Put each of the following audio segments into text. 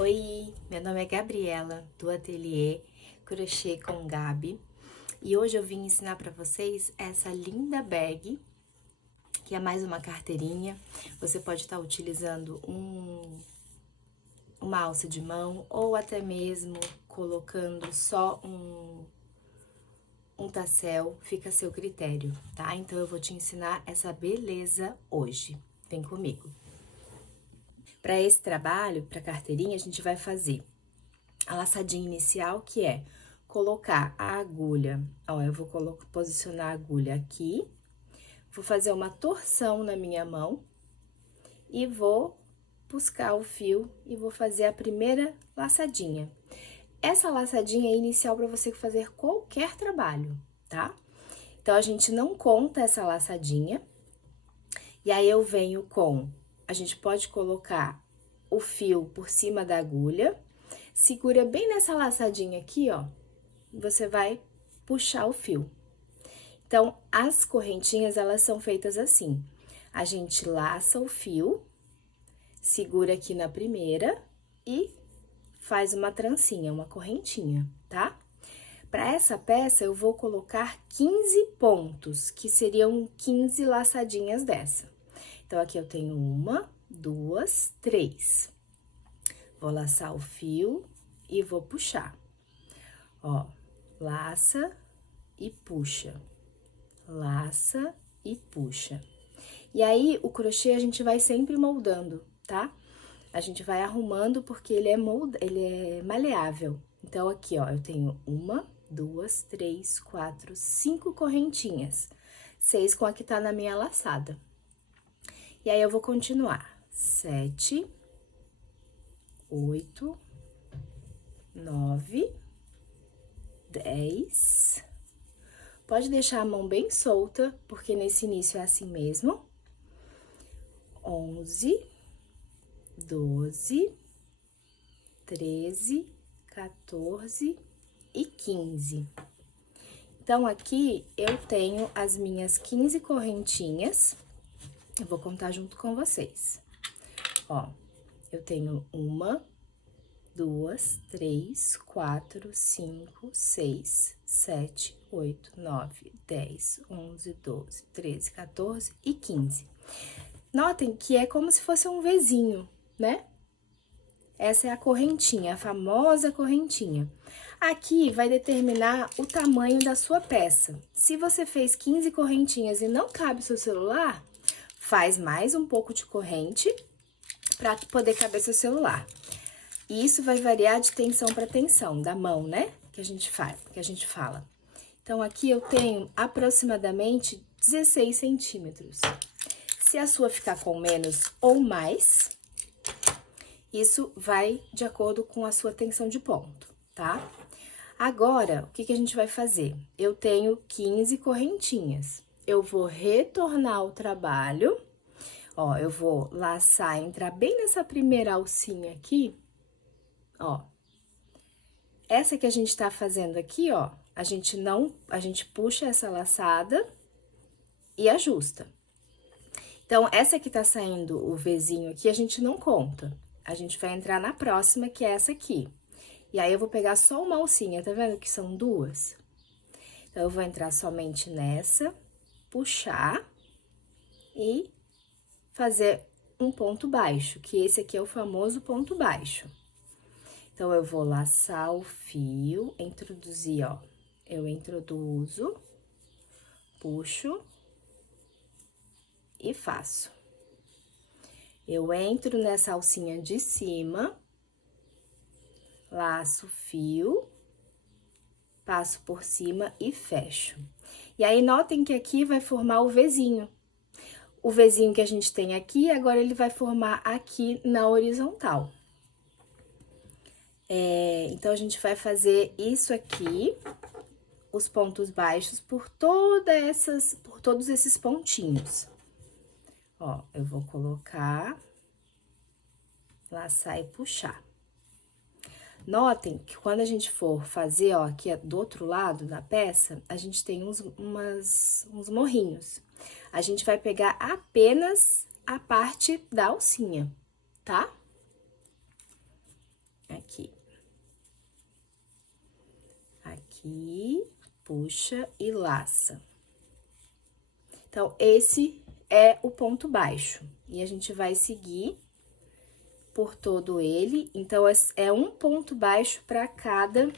Oi, meu nome é Gabriela, do Ateliê Crochê com Gabi. E hoje eu vim ensinar para vocês essa linda bag, que é mais uma carteirinha. Você pode estar utilizando uma alça de mão ou até mesmo colocando só um tassel, fica a seu critério, tá? Então eu vou te ensinar essa beleza hoje. Vem comigo. Para esse trabalho, para carteirinha, a gente vai fazer a laçadinha inicial, que é colocar a agulha, ó, eu vou posicionar a agulha aqui, vou fazer uma torção na minha mão e vou buscar o fio e vou fazer a primeira laçadinha. Essa laçadinha é inicial para você fazer qualquer trabalho, tá? Então, a gente não conta essa laçadinha, e aí eu venho a gente pode colocar o fio por cima da agulha, segura bem nessa laçadinha aqui, ó, você vai puxar o fio. Então, as correntinhas, elas são feitas assim. A gente laça o fio, segura aqui na primeira e faz uma trancinha, uma correntinha, tá? Para essa peça, eu vou colocar 15 pontos, que seriam 15 laçadinhas dessa. Então, aqui eu tenho 1, 2, 3. Vou laçar o fio e vou puxar. Ó, laça e puxa, laça e puxa. E aí, o crochê a gente vai sempre moldando, tá? A gente vai arrumando porque ele é maleável. Então, aqui, ó, eu tenho 1, 2, 3, 4, 5 correntinhas. 6 com a que tá na minha laçada. E aí, eu vou continuar. 7, 8, 9, 10. Pode deixar a mão bem solta, porque nesse início é assim mesmo. 11, 12, 13, 14 e 15. Então, aqui eu tenho as minhas 15 correntinhas. Eu vou contar junto com vocês. Ó, eu tenho 1, 2, 3, 4, 5, 6, 7, 8, 9, 10, 11, 12, 13, 14 e 15. Notem que é como se fosse um Vzinho, né? Essa é a correntinha, a famosa correntinha. Aqui vai determinar o tamanho da sua peça. Se você fez 15 correntinhas e não cabe o seu celular, faz mais um pouco de corrente para poder caber seu celular. E isso vai variar de tensão para tensão, da mão, né? Que a gente fala. Então, aqui eu tenho aproximadamente 16 centímetros. Se a sua ficar com menos ou mais, isso vai de acordo com a sua tensão de ponto, tá? Agora, o que a gente vai fazer? Eu tenho 15 correntinhas. Eu vou retornar o trabalho, ó, eu vou laçar, entrar bem nessa primeira alcinha aqui, ó. Essa que a gente tá fazendo aqui, ó, a gente puxa essa laçada e ajusta. Então, essa que tá saindo o Vzinho aqui, a gente não conta. A gente vai entrar na próxima, que é essa aqui. E aí, eu vou pegar só uma alcinha, tá vendo que são duas? Então, eu vou entrar somente nessa, puxar e fazer um ponto baixo, que esse aqui é o famoso ponto baixo. Então, eu vou laçar o fio, introduzir, ó. Eu introduzo, puxo e faço. Eu entro nessa alcinha de cima, laço o fio, passo por cima e fecho. E aí, notem que aqui vai formar o Vzinho. O Vzinho que a gente tem aqui, agora ele vai formar aqui na horizontal. Então, a gente vai fazer isso aqui, os pontos baixos, por todos esses pontinhos. Ó, eu vou colocar, laçar e puxar. Notem que quando a gente for fazer, ó, aqui do outro lado da peça, a gente tem uns morrinhos. A gente vai pegar apenas a parte da alcinha, tá? aqui. Aqui, puxa e laça. Então, esse é o ponto baixo. E a gente vai seguir por todo ele. Então, é um ponto baixo para cada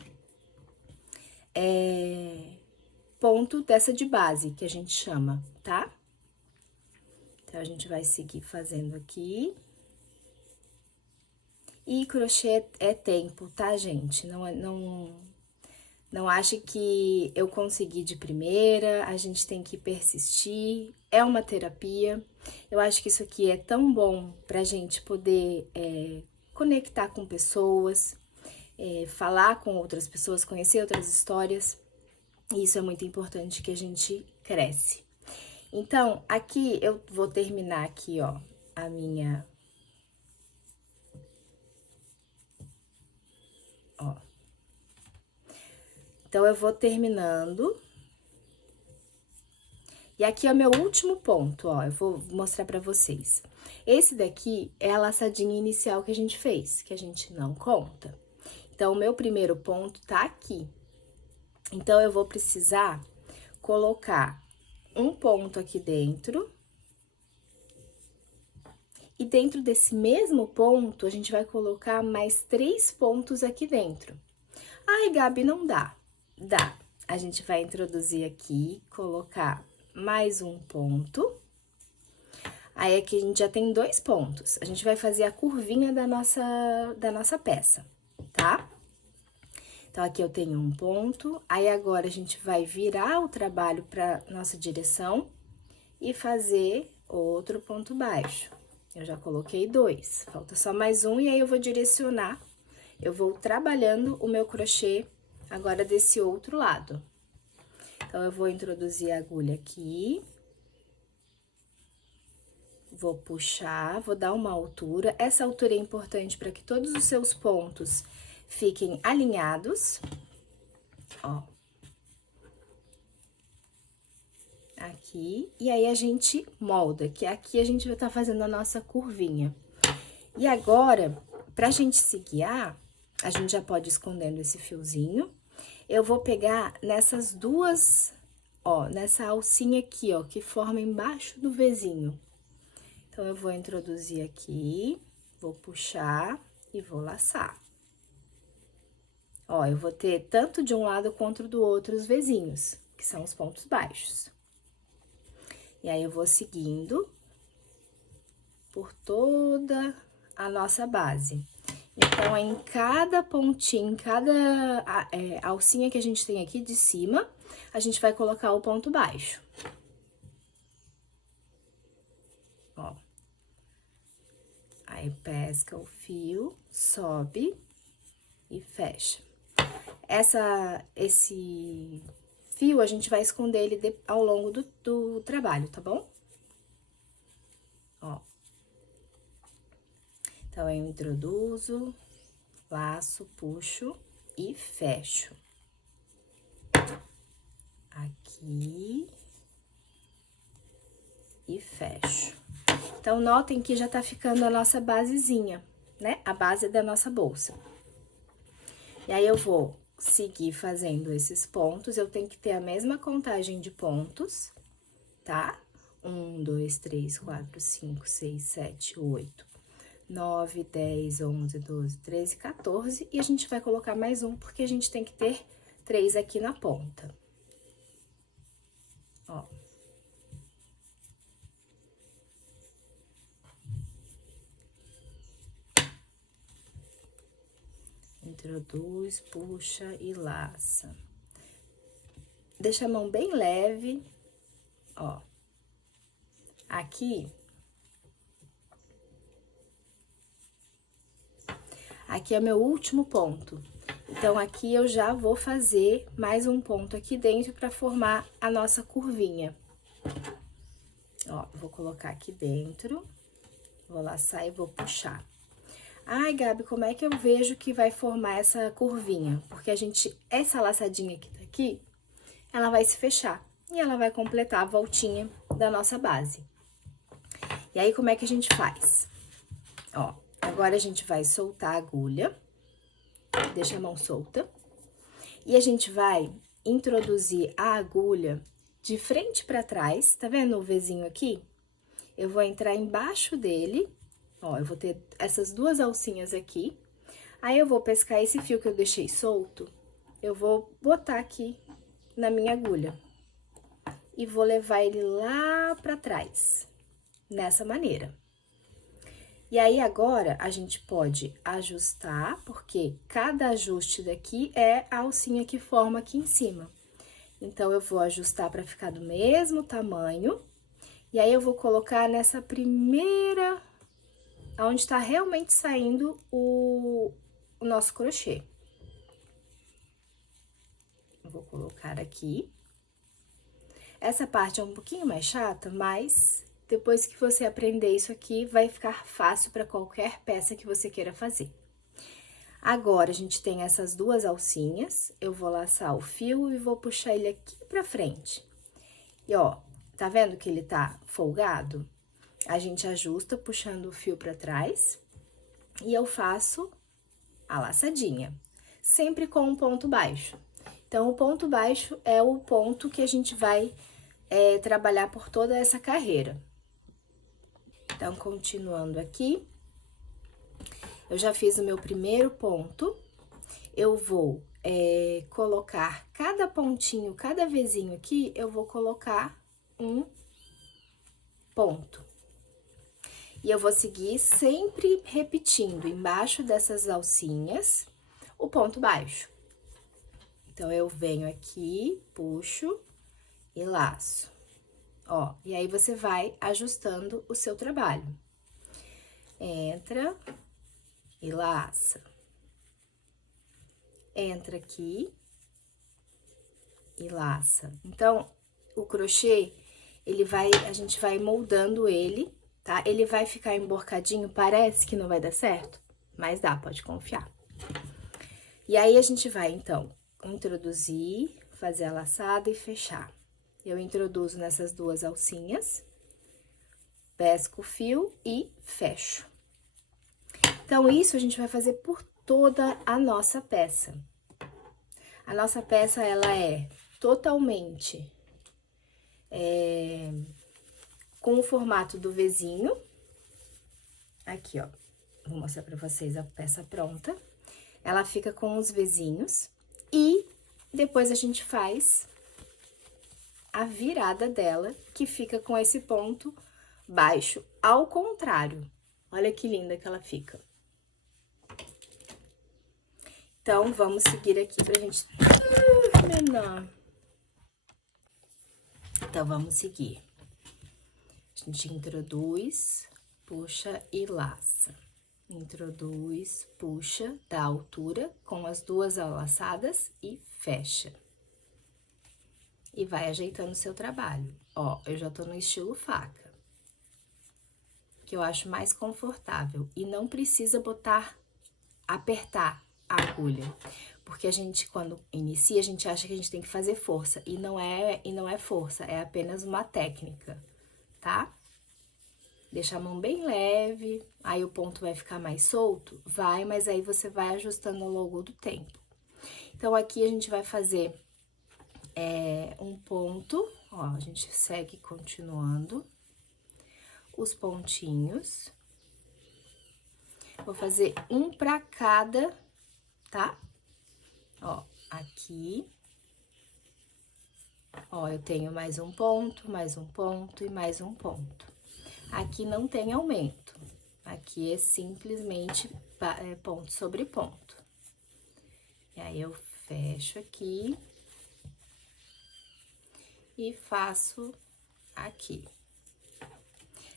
ponto dessa de base, que a gente chama, tá? Então, a gente vai seguir fazendo aqui. E crochê é tempo, tá, gente? Não ache que eu consegui de primeira, a gente tem que persistir, é uma terapia. Eu acho que isso aqui é tão bom pra gente poder conectar com pessoas, falar com outras pessoas, conhecer outras histórias. E isso é muito importante que a gente cresce. Então, aqui eu vou terminar aqui, ó, a minha... Ó. Então, eu vou terminando. E aqui é o meu último ponto, ó, eu vou mostrar pra vocês. Esse daqui é a laçadinha inicial que a gente fez, que a gente não conta. Então, o meu primeiro ponto tá aqui. Então, eu vou precisar colocar um ponto aqui dentro. E dentro desse mesmo ponto, a gente vai colocar mais 3 pontos aqui dentro. Ai, Gabi, não dá. Dá. A gente vai introduzir aqui, colocar mais um ponto. Aí, aqui a gente já tem 2 pontos. A gente vai fazer a curvinha da nossa peça, tá? Então, aqui eu tenho um ponto. Aí, agora, a gente vai virar o trabalho pra nossa direção e fazer outro ponto baixo. Eu já coloquei 2, falta só mais um, e aí eu vou direcionar, eu vou trabalhando o meu crochê agora desse outro lado. Então, eu vou introduzir a agulha aqui, vou puxar, vou dar uma altura. Essa altura é importante para que todos os seus pontos fiquem alinhados, ó. Aqui, e aí a gente molda, que aqui a gente vai estar fazendo a nossa curvinha. E agora, pra gente se guiar, a gente já pode ir escondendo esse fiozinho. Eu vou pegar nessas duas, ó, nessa alcinha aqui, ó, que forma embaixo do Vzinho. Então, eu vou introduzir aqui, vou puxar e vou laçar. Ó, eu vou ter tanto de um lado quanto do outro os Vzinhos, que são os pontos baixos. E aí, eu vou seguindo por toda a nossa base. Então, em cada pontinho, em cada alcinha que a gente tem aqui de cima, a gente vai colocar o ponto baixo. Ó. Aí, pesca o fio, sobe e fecha. Esse fio, a gente vai esconder ele ao longo do trabalho, tá bom? Ó. Então, eu introduzo, laço, puxo e fecho. Aqui. E fecho. Então, notem que já tá ficando a nossa basezinha, né? A base da nossa bolsa. E aí, eu vou seguir fazendo esses pontos. Eu tenho que ter a mesma contagem de pontos, tá? 1, 2, 3, 4, 5, 6, 7, 8, 9, 10, 11, 12, 13, 14. E a gente vai colocar mais um, porque a gente tem que ter 3 aqui na ponta. Ó. Introduz, puxa e laça. Deixa a mão bem leve, ó. Aqui é meu último ponto. Então, aqui eu já vou fazer mais um ponto aqui dentro pra formar a nossa curvinha. Ó, vou colocar aqui dentro, vou laçar e vou puxar. Ai, Gabi, como é que eu vejo que vai formar essa curvinha? Porque essa laçadinha que tá aqui, ela vai se fechar e ela vai completar a voltinha da nossa base. E aí, como é que a gente faz? Ó, agora a gente vai soltar a agulha. deixa a mão solta. E a gente vai introduzir a agulha de frente pra trás, tá vendo o Vzinho aqui? Eu vou entrar embaixo dele, ó, eu vou ter essas duas alcinhas aqui. Aí, eu vou pescar esse fio que eu deixei solto, eu vou botar aqui na minha agulha. E vou levar ele lá pra trás, nessa maneira. E aí, agora, a gente pode ajustar, porque cada ajuste daqui é a alcinha que forma aqui em cima. Então, eu vou ajustar pra ficar do mesmo tamanho. E aí, eu vou colocar nessa primeira, onde tá realmente saindo o nosso crochê. Eu vou colocar aqui. Essa parte é um pouquinho mais chata, mas depois que você aprender isso aqui, vai ficar fácil para qualquer peça que você queira fazer. Agora, a gente tem essas duas alcinhas, eu vou laçar o fio e vou puxar ele aqui pra frente. E, ó, tá vendo que ele tá folgado? A gente ajusta puxando o fio pra trás e eu faço a laçadinha, sempre com um ponto baixo. Então, o ponto baixo é o ponto que a gente vai trabalhar por toda essa carreira. Então, continuando aqui, eu já fiz o meu primeiro ponto, eu vou colocar cada pontinho, cada vezinho aqui, eu vou colocar um ponto. E eu vou seguir sempre repetindo embaixo dessas alcinhas o ponto baixo. Então, eu venho aqui, puxo e laço. Ó, e aí você vai ajustando o seu trabalho. Entra e laça. Entra aqui e laça. Então, o crochê, a gente vai moldando ele, tá? Ele vai ficar emborcadinho, parece que não vai dar certo, mas dá, pode confiar. E aí, a gente vai, então, introduzir, fazer a laçada e fechar. Eu introduzo nessas duas alcinhas, pesco o fio e fecho. Então, isso a gente vai fazer por toda a nossa peça. A nossa peça, ela é totalmente com o formato do Vzinho. Aqui, ó, vou mostrar pra vocês a peça pronta. Ela fica com os Vzinhos e depois a gente faz a virada dela, que fica com esse ponto baixo, ao contrário. Olha que linda que ela fica. Então, vamos seguir aqui pra gente... menor. Então, vamos seguir. A gente introduz, puxa e laça. Introduz, puxa, dá altura com as duas laçadas e fecha. E vai ajeitando o seu trabalho. Ó, eu já tô no estilo faca, que eu acho mais confortável. E não precisa apertar a agulha. Porque a gente, quando inicia, a gente acha que a gente tem que fazer força. E não é força, é apenas uma técnica, tá? Deixa a mão bem leve, aí o ponto vai ficar mais solto? Vai, mas aí você vai ajustando ao longo do tempo. Então, aqui a gente vai fazer um ponto, ó, a gente segue continuando os pontinhos. Vou fazer um pra cada, tá? Ó, aqui. Ó, eu tenho mais um ponto e mais um ponto. Aqui não tem aumento, aqui é simplesmente ponto sobre ponto. E aí, eu fecho aqui e faço aqui.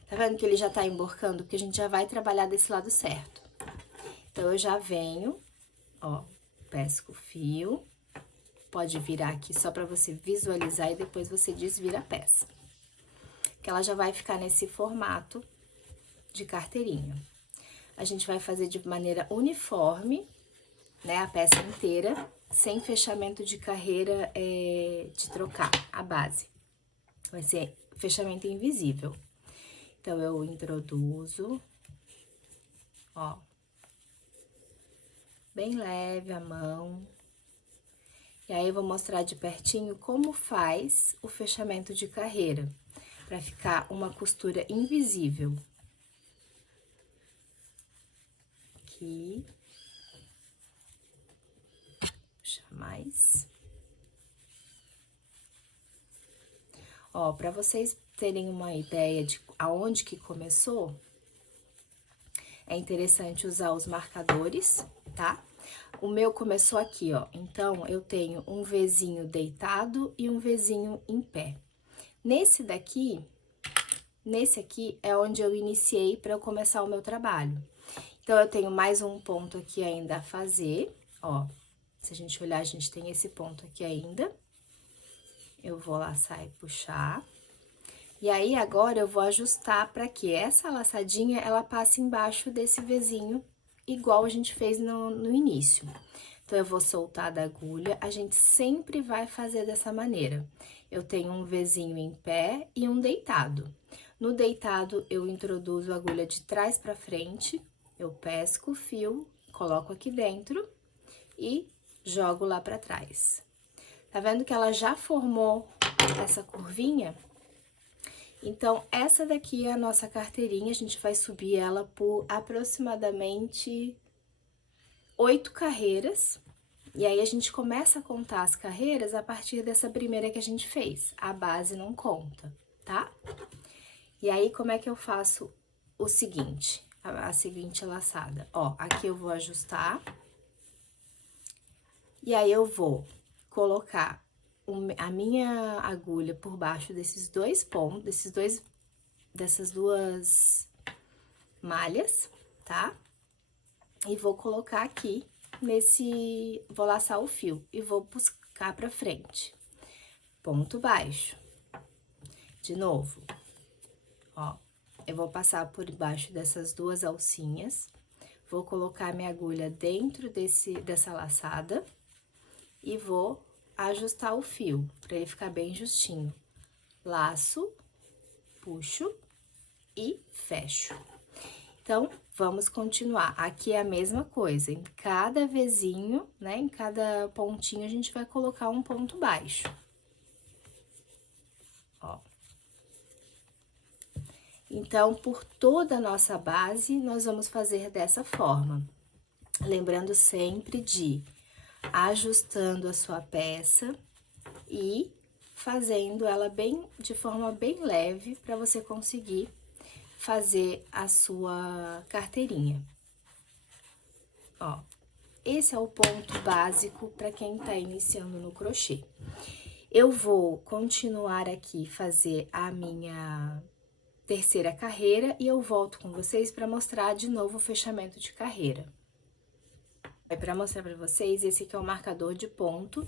Tá vendo que ele já tá emborcando? Porque a gente já vai trabalhar desse lado certo. Então, eu já venho, ó, pesco o fio, pode virar aqui só pra você visualizar e depois você desvira a peça. Que ela já vai ficar nesse formato de carteirinha. A gente vai fazer de maneira uniforme, né, a peça inteira, sem fechamento de carreira de trocar a base. Vai ser fechamento invisível. Então, eu introduzo, ó. bem leve a mão. E aí, eu vou mostrar de pertinho como faz o fechamento de carreira, pra ficar uma costura invisível. Aqui. Puxar mais. Ó, pra vocês terem uma ideia de aonde que começou, é interessante usar os marcadores, tá? O meu começou aqui, ó. Então, eu tenho um Vzinho deitado e um Vzinho em pé. Nesse aqui é onde eu iniciei para eu começar o meu trabalho. Então, eu tenho mais um ponto aqui ainda a fazer, ó. Se a gente olhar, a gente tem esse ponto aqui ainda. Eu vou laçar e puxar. E aí, agora, eu vou ajustar para que essa laçadinha, ela passe embaixo desse Vzinho, igual a gente fez no início. Então, eu vou soltar da agulha, a gente sempre vai fazer dessa maneira. Eu tenho um Vzinho em pé e um deitado. No deitado, eu introduzo a agulha de trás pra frente, eu pesco o fio, coloco aqui dentro e jogo lá pra trás. Tá vendo que ela já formou essa curvinha? Então, essa daqui é a nossa carteirinha, a gente vai subir ela por aproximadamente 8 carreiras. E aí, a gente começa a contar as carreiras a partir dessa primeira que a gente fez. A base não conta, tá? E aí, como é que eu faço o seguinte, a seguinte laçada? Ó, aqui eu vou ajustar. E aí, eu vou colocar a minha agulha por baixo desses dois pontos, dessas duas malhas, tá? E vou colocar aqui vou laçar o fio e vou buscar pra frente. Ponto baixo. De novo, ó, eu vou passar por baixo dessas duas alcinhas, vou colocar minha agulha dentro dessa laçada e vou ajustar o fio, pra ele ficar bem justinho. Laço, puxo e fecho. Então, vamos continuar. Aqui é a mesma coisa, em cada Vzinho, né, em cada pontinho, a gente vai colocar um ponto baixo. Ó. Então, por toda a nossa base, nós vamos fazer dessa forma. Lembrando sempre de ajustando a sua peça e fazendo ela de forma bem leve, para você conseguir fazer a sua carteirinha. Ó, esse é o ponto básico para quem tá iniciando no crochê. Eu vou continuar aqui fazer a minha terceira carreira e eu volto com vocês para mostrar de novo o fechamento de carreira. Para mostrar para vocês, esse aqui é o marcador de ponto.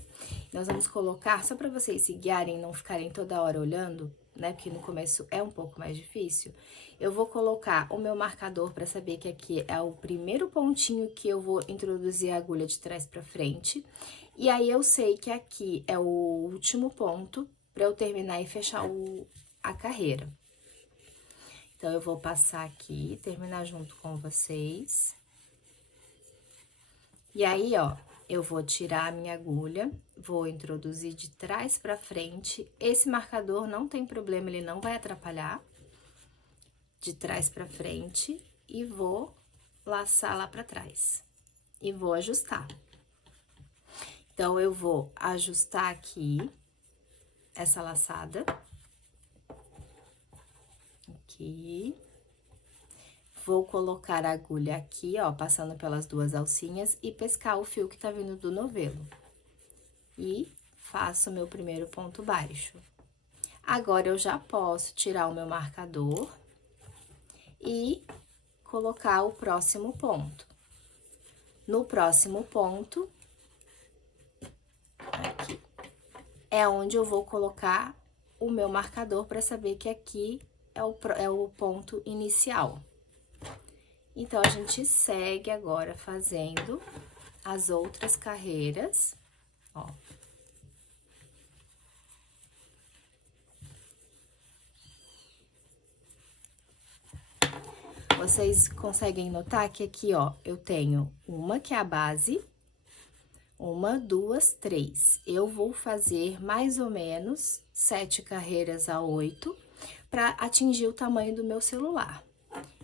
Nós vamos colocar, só para vocês se guiarem, não ficarem toda hora olhando, né? Porque no começo é um pouco mais difícil. Eu vou colocar o meu marcador para saber que aqui é o primeiro pontinho que eu vou introduzir a agulha de trás para frente. E aí, eu sei que aqui é o último ponto para eu terminar e fechar a carreira. Então, eu vou passar aqui, terminar junto com vocês. E aí, ó, eu vou tirar a minha agulha, vou introduzir de trás pra frente. Esse marcador não tem problema, ele não vai atrapalhar. De trás pra frente e vou laçar lá pra trás. E vou ajustar. Então, eu vou ajustar aqui essa laçada. Aqui. Vou colocar a agulha aqui, ó, passando pelas duas alcinhas e pescar o fio que tá vindo do novelo. E faço o meu primeiro ponto baixo. Agora, eu já posso tirar o meu marcador e colocar o próximo ponto. No próximo ponto, aqui, é onde eu vou colocar o meu marcador para saber que aqui é o ponto inicial. Então, a gente segue agora fazendo as outras carreiras, ó. vocês conseguem notar que aqui, ó, eu tenho uma que é a base, uma, duas, três. Eu vou fazer mais ou menos 7 carreiras a 8 para atingir o tamanho do meu celular.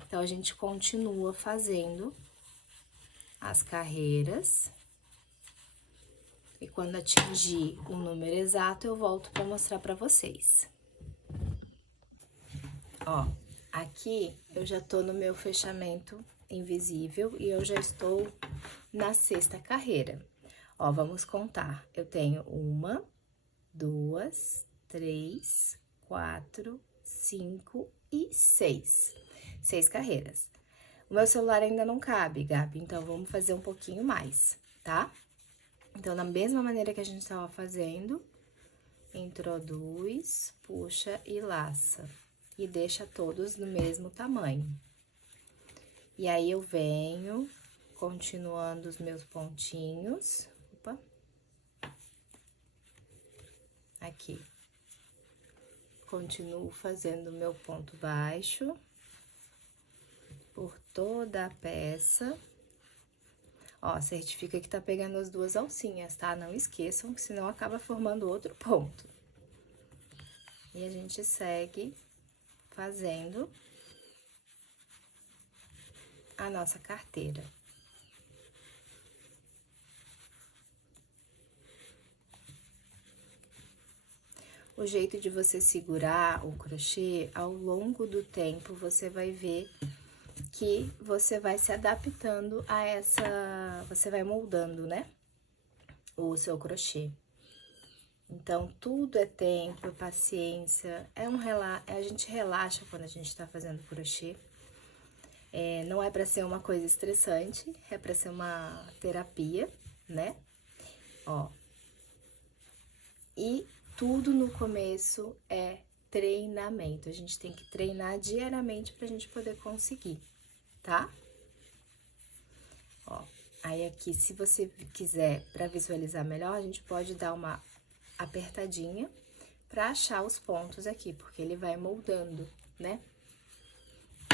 Então, a gente continua fazendo as carreiras. E quando atingir o número exato, eu volto para mostrar para vocês. Ó, aqui eu já tô no meu fechamento invisível e eu já estou na 6ª carreira. Ó, vamos contar. Eu tenho 1, 2, 3, 4, 5 e 6. 6 carreiras. O meu celular ainda não cabe, Gabi, então vamos fazer um pouquinho mais, tá? Então, da mesma maneira que a gente estava fazendo, introduz, puxa e laça. E deixa todos no mesmo tamanho. E aí, eu venho continuando os meus pontinhos. Opa. Aqui. Continuo fazendo o meu ponto baixo por toda a peça. Ó, certifica que tá pegando as 2 alcinhas, tá? Não esqueçam, que senão acaba formando outro ponto. E a gente segue fazendo a nossa carteira. O jeito de você segurar o crochê, ao longo do tempo, você vai ver que você vai se adaptando a você vai moldando, né? O seu crochê. Então, tudo é tempo, paciência, a gente relaxa quando a gente tá fazendo crochê. Não é pra ser uma coisa estressante, é pra ser uma terapia, né? Ó. E tudo no começo é treinamento. A gente tem que treinar diariamente pra gente poder conseguir, tá? Ó, aí aqui, se você quiser, pra visualizar melhor, a gente pode dar uma apertadinha pra achar os pontos aqui, porque ele vai moldando, né?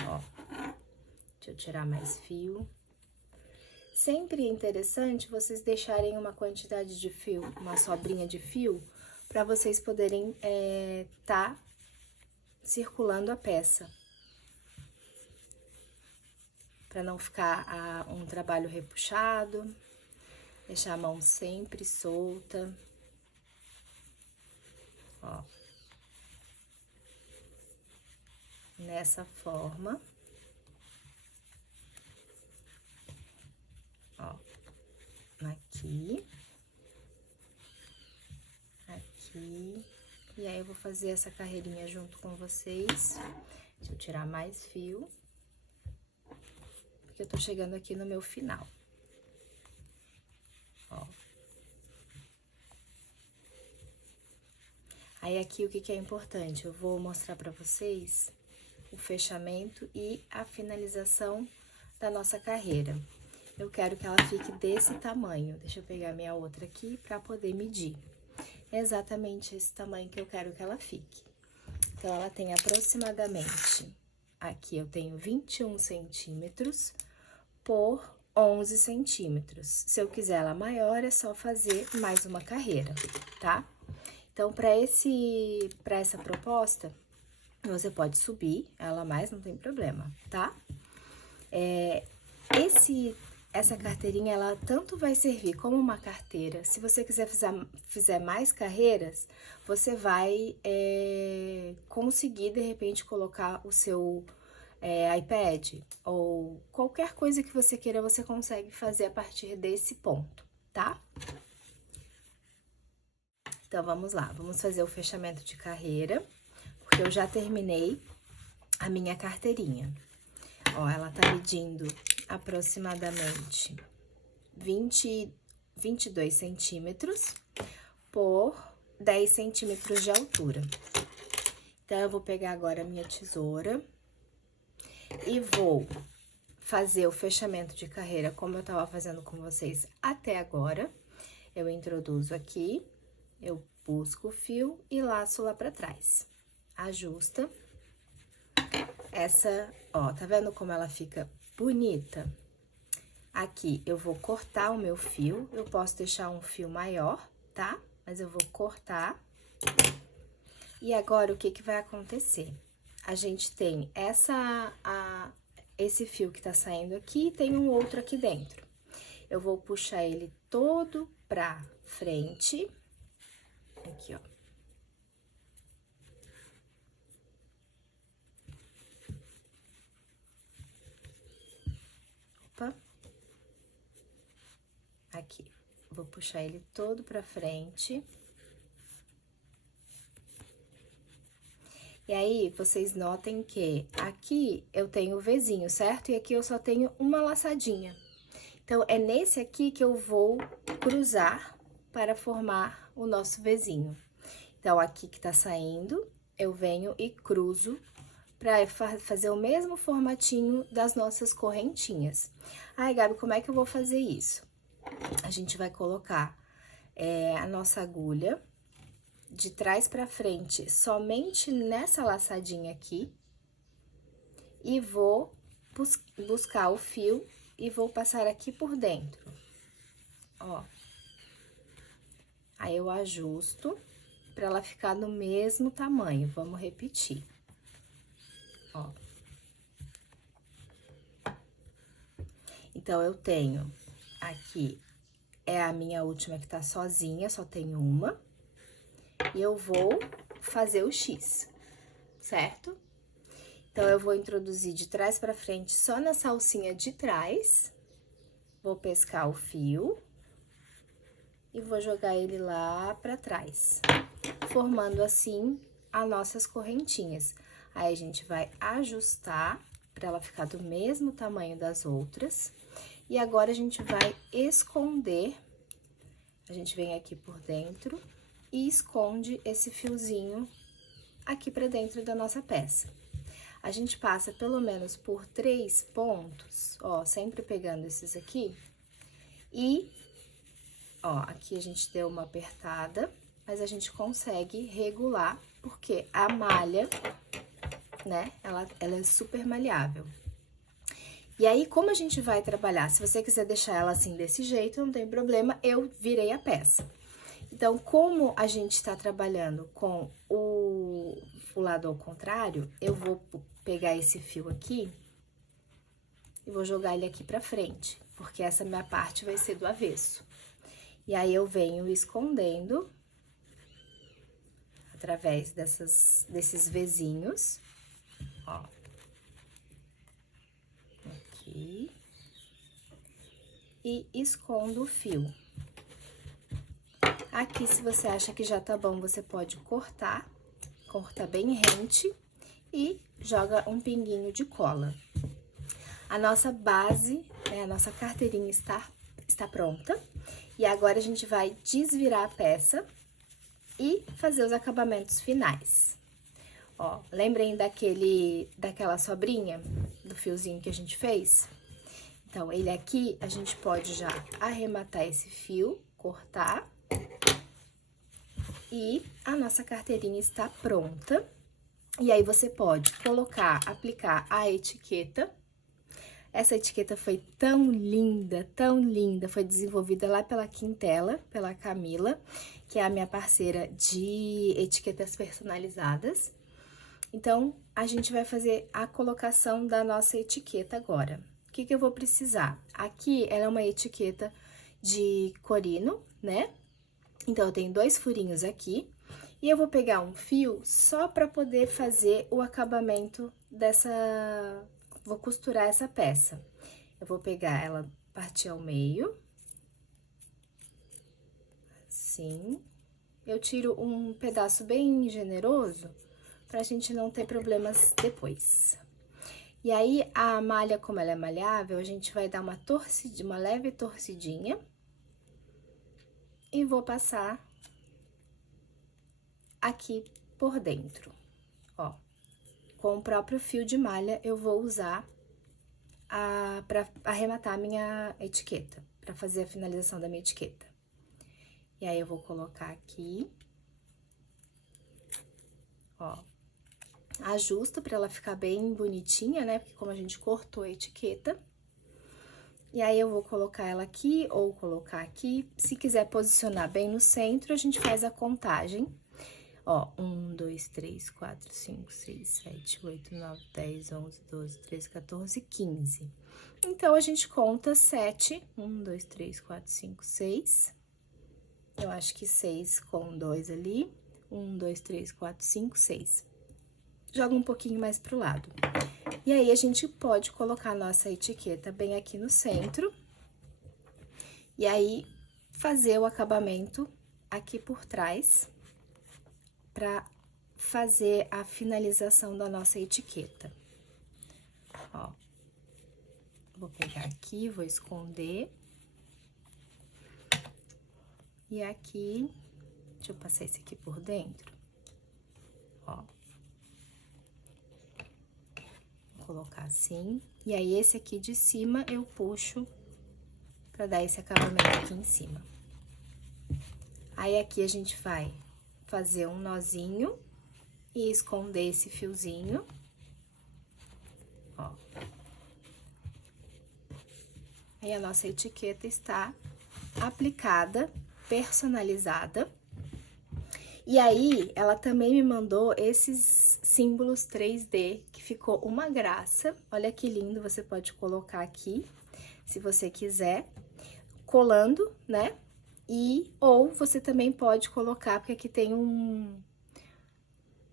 Ó, deixa eu tirar mais fio. Sempre é interessante vocês deixarem uma quantidade de fio, uma sobrinha de fio, pra vocês poderem tá circulando a peça. Pra não ficar um trabalho repuxado, deixar a mão sempre solta. Ó. Nessa forma. Ó. Aqui. Aqui. E aí, eu vou fazer essa carreirinha junto com vocês. Deixa eu tirar mais fio. Porque eu tô chegando aqui no meu final. Ó. Aí, aqui, o que é importante? Eu vou mostrar pra vocês o fechamento e a finalização da nossa carreira. Eu quero que ela fique desse tamanho. Deixa eu pegar minha outra aqui pra poder medir. É exatamente esse tamanho que eu quero que ela fique. Então, ela tem aproximadamente... Aqui eu tenho 21 centímetros por 11 centímetros. Se eu quiser ela maior, é só fazer mais uma carreira, tá? Então, para essa proposta, você pode subir ela mais, não tem problema, tá? Essa carteirinha, ela tanto vai servir como uma carteira. Se você quiser fizer mais carreiras, você vai conseguir, de repente, colocar o seu iPad ou qualquer coisa que você queira, você consegue fazer a partir desse ponto, tá? Então, vamos lá. Vamos fazer o fechamento de carreira, porque eu já terminei a minha carteirinha. Ó, ela tá medindo aproximadamente 22 centímetros por 10 centímetros de altura. Então, eu vou pegar agora a minha tesoura e vou fazer o fechamento de carreira como eu tava fazendo com vocês até agora. Eu introduzo aqui, eu busco o fio e laço lá pra trás. Ajusta. essa, ó, tá vendo como ela fica bonita? Aqui, eu vou cortar o meu fio, eu posso deixar um fio maior, tá? Mas eu vou cortar. E agora, o que que vai acontecer? A gente tem esse fio que tá saindo aqui e tem um outro aqui dentro. Eu vou puxar ele todo pra frente. Aqui, ó. Opa. Aqui. Vou puxar ele todo pra frente. E aí, vocês notem que aqui eu tenho o Vzinho, certo? E aqui eu só tenho uma laçadinha. Então, é nesse aqui que eu vou cruzar para formar o nosso Vzinho. Então, aqui que tá saindo, eu venho e cruzo para fazer o mesmo formatinho das nossas correntinhas. Ai, Gabi, como é que eu vou fazer isso? A gente vai colocar a nossa agulha de trás para frente, somente nessa laçadinha aqui. E vou buscar o fio e vou passar aqui por dentro, ó. Aí, eu ajusto para ela ficar no mesmo tamanho. Vamos repetir, ó. Então, eu tenho aqui, é a minha última que tá sozinha, só tenho uma. E eu vou fazer o X, certo? Então, eu vou introduzir de trás pra frente só na salsinha de trás. Vou pescar o fio. E vou jogar ele lá pra trás, formando assim as nossas correntinhas. Aí, a gente vai ajustar pra ela ficar do mesmo tamanho das outras. E agora, a gente vai esconder. A gente vem aqui por dentro e esconde esse fiozinho aqui pra dentro da nossa peça. A gente passa pelo menos por 3 pontos, ó, sempre pegando esses aqui. E, ó, aqui a gente deu uma apertada, mas a gente consegue regular, porque a malha, né, ela é super maleável. E aí, como a gente vai trabalhar? Se você quiser deixar ela assim, desse jeito, não tem problema, eu virei a peça. Então, como a gente tá trabalhando com o lado ao contrário, eu vou pegar esse fio aqui e vou jogar ele aqui pra frente, porque essa minha parte vai ser do avesso. E aí, eu venho escondendo através desses Vzinhos, ó. Aqui. E escondo o fio. Aqui, se você acha que já tá bom, você pode cortar bem rente e joga um pinguinho de cola. A nossa base, né, a nossa carteirinha está pronta. E agora, a gente vai desvirar a peça e fazer os acabamentos finais. Ó, lembrem daquela sobrinha, do fiozinho que a gente fez? Então, ele aqui, a gente pode já arrematar esse fio, cortar. E a nossa carteirinha está pronta. E aí, você pode aplicar a etiqueta. Essa etiqueta foi tão linda, foi desenvolvida lá pela Quintela, pela Camila, que é a minha parceira de etiquetas personalizadas. Então, a gente vai fazer a colocação da nossa etiqueta agora. O que eu vou precisar? Aqui, ela é uma etiqueta de corino, né? Então, eu tenho 2 furinhos aqui. E eu vou pegar um fio só para poder fazer o acabamento Vou costurar essa peça. Eu vou pegar ela, partir ao meio. Assim. Eu tiro um pedaço bem generoso, pra gente não ter problemas depois. E aí, a malha, como ela é malhável, a gente vai dar uma leve torcidinha. E vou passar aqui por dentro, ó. Com o próprio fio de malha, eu vou usar pra arrematar a minha etiqueta, pra fazer a finalização da minha etiqueta. E aí, eu vou colocar aqui, ó. ajusto pra ela ficar bem bonitinha, né? Porque como a gente cortou a etiqueta. E aí, eu vou colocar ela aqui ou colocar aqui. Se quiser posicionar bem no centro, a gente faz a contagem. Ó, 1, 2, 3, 4, 5, 6, 7, 8, 9, 10, 11, 12, 13, 14, 15. Então, a gente conta 7. 1, 2, 3, 4, 5, 6. Eu acho que 6 com 2 ali. 1, 2, 3, 4, 5, 6. Joga um pouquinho mais pro lado. E aí, a gente pode colocar a nossa etiqueta bem aqui no centro. E aí, fazer o acabamento aqui por trás, pra fazer a finalização da nossa etiqueta. Ó, vou pegar aqui, vou esconder. E aqui, deixa eu passar esse aqui por dentro. Ó. Vou colocar assim. E aí, esse aqui de cima, eu puxo pra dar esse acabamento aqui em cima. Aí, aqui a gente vai fazer um nozinho e esconder esse fiozinho. Ó. Aí, a nossa etiqueta está aplicada, personalizada. E aí, ela também me mandou esses símbolos 3D, que ficou uma graça. Olha que lindo, você pode colocar aqui, se você quiser, colando, né? Ou você também pode colocar, porque aqui tem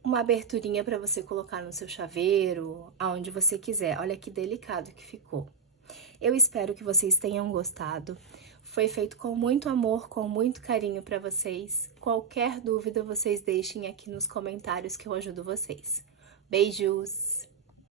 uma aberturinha para você colocar no seu chaveiro, aonde você quiser. Olha que delicado que ficou. Eu espero que vocês tenham gostado. Foi feito com muito amor, com muito carinho para vocês. Qualquer dúvida, vocês deixem aqui nos comentários que eu ajudo vocês. Beijos!